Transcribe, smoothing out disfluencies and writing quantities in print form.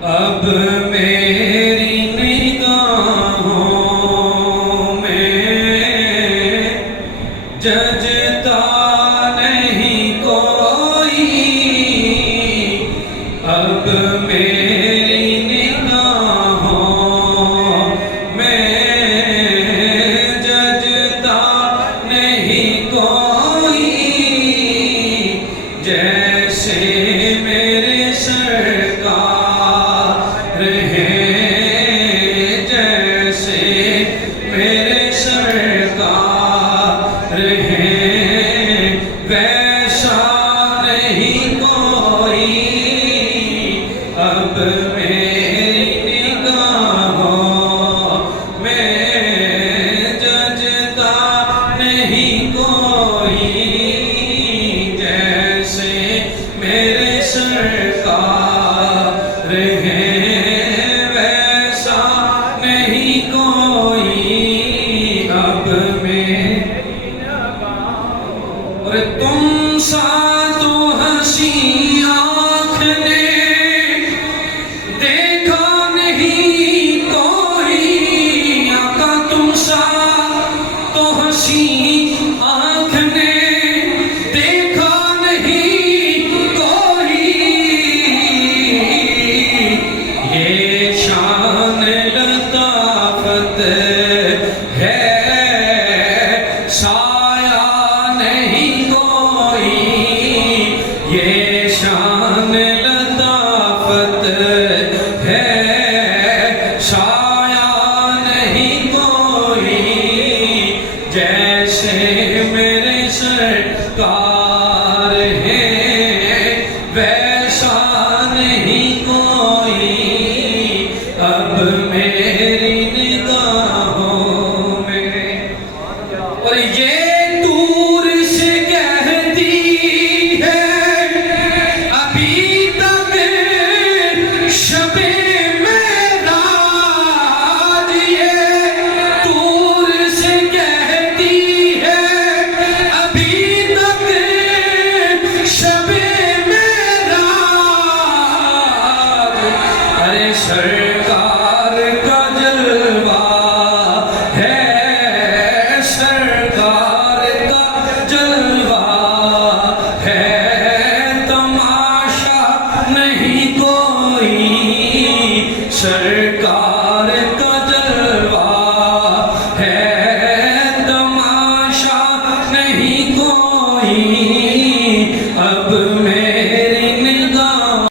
اب میری نگاہوں میں ججتا نہیں کوئی، اب میری نگاہوں میں ججتا نہیں کوئی، جیسے میرے سرکار ہیں، جیسے میرے سرکار ہیں، ویسا نہیں کوئی، اب میری نگاہوں میں ججتا نہیں کوئی، جیسے میرے سرکار ہیں، ویسا نہیں کوئی، اب میری نگاہوں۔ اور تم سا تو ہنسی آنکھ نے دیکھا نہیں کوئی، آقا تم سا تو ہنسی آنکھ نے دیکھا نہیں کوئی، یہ شان لطافت ہے، سایہ نہیں کوئی، یہ شان لطافت ہے، سایہ نہیں کوئی، جیسے میرے سرکار ہیں، ویسا نہیں کوئی، اب